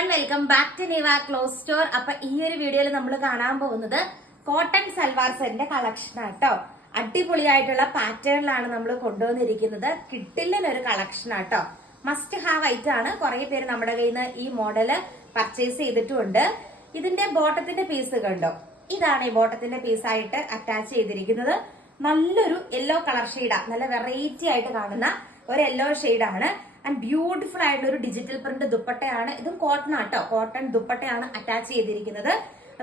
Everyone welcome back to Niva cloth store. അപ്പൊ ഈ ഒരു വീഡിയോയിൽ നമ്മൾ കാണാൻ പോകുന്നത് കോട്ടൺ സൽവാർ സെറ്റിന്റെ കളക്ഷൻ ആട്ടോ. അടിപൊളിയായിട്ടുള്ള പാറ്റേണിലാണ് നമ്മൾ കൊണ്ടുവന്നിരിക്കുന്നത്. കിട്ടില്ലൊരു കളക്ഷൻ ആട്ടോ. മസ്റ്റ് ഹാവ് ഐറ്റം ആണ്. കുറെ പേര് നമ്മുടെ കയ്യിൽ നിന്ന് ഈ മോഡല് പർച്ചേസ് ചെയ്തിട്ടുമുണ്ട്. ഇതിന്റെ ബോട്ടത്തിന്റെ പീസ് കണ്ടോ? ഇതാണ് ഈ ബോട്ടത്തിന്റെ പീസായിട്ട് അറ്റാച്ച് ചെയ്തിരിക്കുന്നത്. നല്ലൊരു യെല്ലോ കളർ ഷെയ്ഡാ. നല്ല വെറൈറ്റി ആയിട്ട് കാണുന്ന ഒരു യെല്ലോ ഷെയ്ഡാണ്. ആൻഡ് ബ്യൂട്ടിഫുൾ ആയിട്ടുള്ള ഒരു ഡിജിറ്റൽ പ്രിന്റ് ദുപ്പട്ടയാണ്. ഇതും കോട്ടൺ ആട്ടോ. കോട്ടൺ ദുപ്പട്ടയാണ് അറ്റാച്ച് ചെയ്തിരിക്കുന്നത്.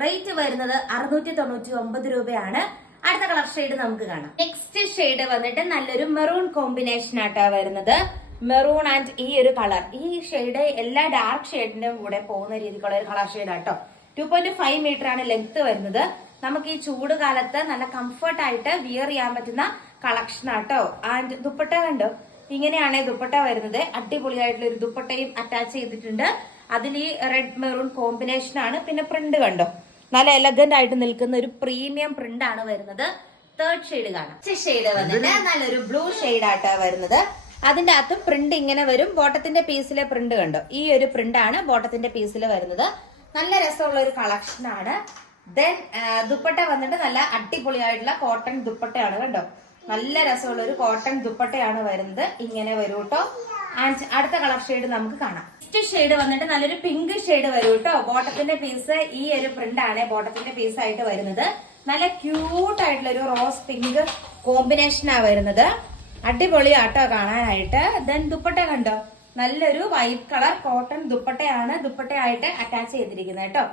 റേറ്റ് വരുന്നത് 699 രൂപയാണ്. അടുത്ത കളർ ഷെയ്ഡ് നമുക്ക് കാണാം. നെക്സ്റ്റ് ഷെയ്ഡ് വന്നിട്ട് നല്ലൊരു മെറൂൺ കോമ്പിനേഷൻ ആട്ടോ വരുന്നത്. മെറൂൺ ആൻഡ് ഈ ഒരു കളർ, ഈ ഷെയ്ഡ് എല്ലാ ഡാർക്ക് ഷെയ്ഡിന്റെ കൂടെ പോകുന്ന രീതിക്കുള്ള ഒരു കളർ ഷെയ്ഡ് ആട്ടോ. 2.5 മീറ്റർ ആണ് ലെങ്ത് വരുന്നത്. നമുക്ക് ഈ ചൂട് കാലത്ത് നല്ല കംഫർട്ട് ആയിട്ട് വിയർ ചെയ്യാൻ പറ്റുന്ന കളക്ഷൻ ആട്ടോ. ആൻഡ് ദുപ്പട്ട കണ്ടോ? ഇങ്ങനെയാണ് ദുപ്പട്ട വരുന്നത്. അടിപൊളിയായിട്ടുള്ള ഒരു ദുപ്പട്ടയും അറ്റാച്ച് ചെയ്തിട്ടുണ്ട്. അതിൽ ഈ റെഡ് മെറൂൺ കോമ്പിനേഷൻ ആണ്. പിന്നെ പ്രിന്റ് കണ്ടോ? നല്ല എലഗന്റ് ആയിട്ട് നിൽക്കുന്ന ഒരു പ്രീമിയം പ്രിന്റ് ആണ് വരുന്നത്. തേർഡ് ഷെയ്ഡ് കാണാം. ഷെയ്ഡ് വന്നിട്ട് നല്ലൊരു ബ്ലൂ ഷെയ്ഡ് ആട്ടോ വരുന്നത്. അതിന്റെ അകത്തും പ്രിന്റ് ഇങ്ങനെ വരും. ബോട്ടത്തിന്റെ പീസിലെ പ്രിന്റ് കണ്ടോ? ഈ ഒരു പ്രിന്റ് ആണ് ബോട്ടത്തിന്റെ പീസിൽ വരുന്നത്. നല്ല രസമുള്ള ഒരു കളക്ഷൻ ആണ്. ദെൻ ദുപ്പട്ട വന്നിട്ട് നല്ല അടിപൊളിയായിട്ടുള്ള കോട്ടൺ ദുപ്പട്ടയാണ് കണ്ടോ? നല്ല രസമുള്ള ഒരു കോട്ടൺ ദുപ്പട്ടയാണ് വരുന്നത്. ഇങ്ങനെ വരും കേട്ടോ. ആൻഡ് അടുത്ത കളർ ഷെയ്ഡ് നമുക്ക് കാണാം. നെക്സ്റ്റ് ഷെയ്ഡ് വന്നിട്ട് നല്ലൊരു പിങ്ക് ഷെയ്ഡ് വരും കേട്ടോ. ബോട്ടത്തിന്റെ പീസ് ഈ ഒരു പ്രിന്റ് ആണ് ബോട്ടത്തിന്റെ പീസ് ആയിട്ട് വരുന്നത്. നല്ല ക്യൂട്ട് ആയിട്ടുള്ള ഒരു റോസ് പിങ്ക് കോമ്പിനേഷനാണ് വരുന്നത്. അടിപൊളിയാട്ടോ കാണാനായിട്ട്. ദെൻ ദുപ്പട്ട കണ്ടോ? നല്ലൊരു വൈറ്റ് കളർ കോട്ടൺ ദുപ്പട്ടയാണ് ദുപ്പട്ടയായിട്ട് അറ്റാച്ച് ചെയ്തിരിക്കുന്നത് കേട്ടോ.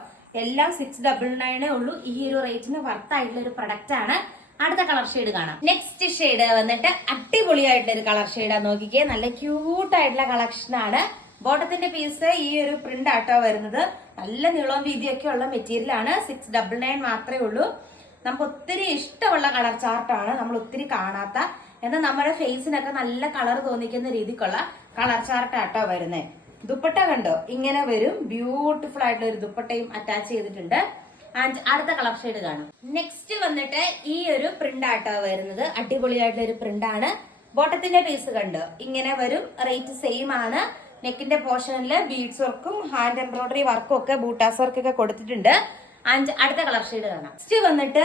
എല്ലാം 699 ഉള്ളൂ. ഈ ഒരു റേറ്റിന് വർത്ത് ആയിട്ടുള്ള ഒരു പ്രൊഡക്റ്റ് ആണ്. അടുത്ത കളർ ഷെയ്ഡ് കാണാം. നെക്സ്റ്റ് ഷെയ്ഡ് വന്നിട്ട് അടിപൊളിയായിട്ടുള്ള ഒരു കളർ ഷെയ്ഡാ. നോക്കിക്കേ, നല്ല ക്യൂട്ട് ആയിട്ടുള്ള കളക്ഷൻ ആണ്. ബോട്ടത്തിന്റെ പീസ് ഈ ഒരു പ്രിന്റ് ആട്ടോ വരുന്നത്. നല്ല നീളവും വീതിയൊക്കെ ഉള്ള മെറ്റീരിയൽ ആണ്. 699 മാത്രമേ ഉള്ളൂ. നമുക്ക് ഒത്തിരി ഇഷ്ടമുള്ള കളർ ചാർട്ടാണ്. നമ്മൾ ഒത്തിരി കാണാത്ത, എന്നാൽ നമ്മുടെ ഫേസിനൊക്കെ നല്ല കളർ തോന്നിക്കുന്ന രീതിക്കുള്ള കളർ ചാർട്ട് ആട്ടോ വരുന്നത്. ദുപ്പട്ട കണ്ടോ? ഇങ്ങനെ വരും. ബ്യൂട്ടിഫുൾ ആയിട്ടുള്ള ഒരു ദുപ്പട്ടയും അറ്റാച്ച് ചെയ്തിട്ടുണ്ട്. ആൻഡ് അടുത്ത കളർ ഷെയ്ഡ് കാണാം. നെക്സ്റ്റ് വന്നിട്ട് ഈ ഒരു പ്രിന്റ് ആട്ടോ വരുന്നത്. അടിപൊളിയായിട്ടുള്ള ഒരു പ്രിന്റ് ആണ്. ബോട്ടത്തിന്റെ പീസ് കണ്ടോ? ഇങ്ങനെ വരും. റേറ്റ് സെയിം ആണ്. നെക്കിന്റെ പോർഷനിൽ ബീഡ്സ് വർക്കും ഹാൻഡ് എംബ്രോയിഡറി വർക്കും ഒക്കെ ബൂട്ടാസ് വർക്കൊക്കെ കൊടുത്തിട്ടുണ്ട്. ആൻഡ് അടുത്ത കളർ ഷെയ്ഡ് കാണാം. നെക്സ്റ്റ് വന്നിട്ട്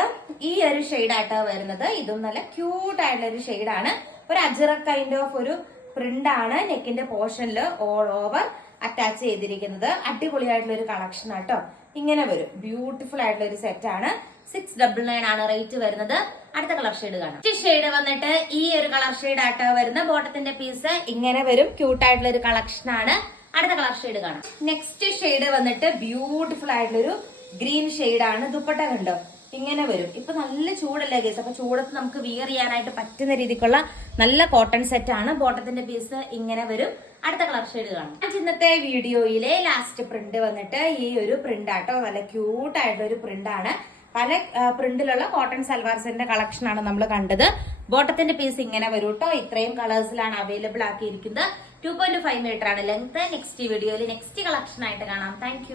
ഈ ഒരു ഷെയ്ഡ് ആട്ടോ വരുന്നത്. ഇതും നല്ല ക്യൂട്ട് ആയിട്ടുള്ള ഒരു ഷെയ്ഡാണ്. ഒരു അജറ കൈൻഡ് ഓഫ് ഒരു പ്രിന്റ് ആണ് നെക്കിന്റെ പോർഷനിൽ ഓൾ ഓവർ അറ്റാച്ച് ചെയ്തിരിക്കുന്നത്. അടിപൊളിയായിട്ടുള്ള ഒരു കളക്ഷൻ ആട്ടോ. ഇങ്ങനെ വരും. ബ്യൂട്ടിഫുൾ ആയിട്ടുള്ള ഒരു സെറ്റ് ആണ്. 699 ആണ് റേറ്റ് വരുന്നത്. അടുത്ത കളർ ഷെയ്ഡ് കാണാം. നെക്സ്റ്റ് ഷെയ്ഡ് വന്നിട്ട് ഈ ഒരു കളർ ഷെയ്ഡ് ആട്ടോ വരുന്ന. ബോട്ടത്തിന്റെ പീസ് ഇങ്ങനെ വരും. ക്യൂട്ട് ആയിട്ടുള്ള ഒരു കളക്ഷൻ ആണ്. അടുത്ത കളർ ഷെയ്ഡ് കാണാം. നെക്സ്റ്റ് ഷെയ്ഡ് വന്നിട്ട് ബ്യൂട്ടിഫുൾ ആയിട്ടുള്ള ഒരു ഗ്രീൻ ഷെയ്ഡ് ആണ്. ദുപ്പട്ട കണ്ടോ? ഇങ്ങനെ വരും. ഇപ്പൊ നല്ല ചൂടല്ലേ ഗൈസ്? അപ്പൊ ചൂടത്ത് നമുക്ക് വിയർ ചെയ്യാനായിട്ട് പറ്റുന്ന രീതിക്കുള്ള നല്ല കോട്ടൺ സെറ്റ് ആണ്. ബോട്ടത്തിന്റെ പീസ് ഇങ്ങനെ വരും. അടുത്ത കളർ ഷെയ്ഡ് കാണാം. ഇന്നത്തെ വീഡിയോയിലെ ലാസ്റ്റ് പ്രിന്റ് വന്നിട്ട് ഈ ഒരു പ്രിന്റ് ആട്ടോ. നല്ല ക്യൂട്ട് ആയിട്ടുള്ള ഒരു പ്രിന്റ് ആണ്. പല പ്രിന്റിലുള്ള കോട്ടൺ സൽവാർ സെറ്റിന്റെ കളക്ഷൻ ആണ് നമ്മൾ കണ്ടത്. ബോട്ടത്തിന്റെ പീസ് ഇങ്ങനെ വരും കേട്ടോ. ഇത്രയും കളേഴ്സിലാണ് അവൈലബിൾ ആക്കിയിരിക്കുന്നത്. 2.5 മീറ്റർ ആണ് ലെങ്ത്. നെക്സ്റ്റ് വീഡിയോയിൽ നെക്സ്റ്റ് കളക്ഷൻ ആയിട്ട് കാണാം. താങ്ക്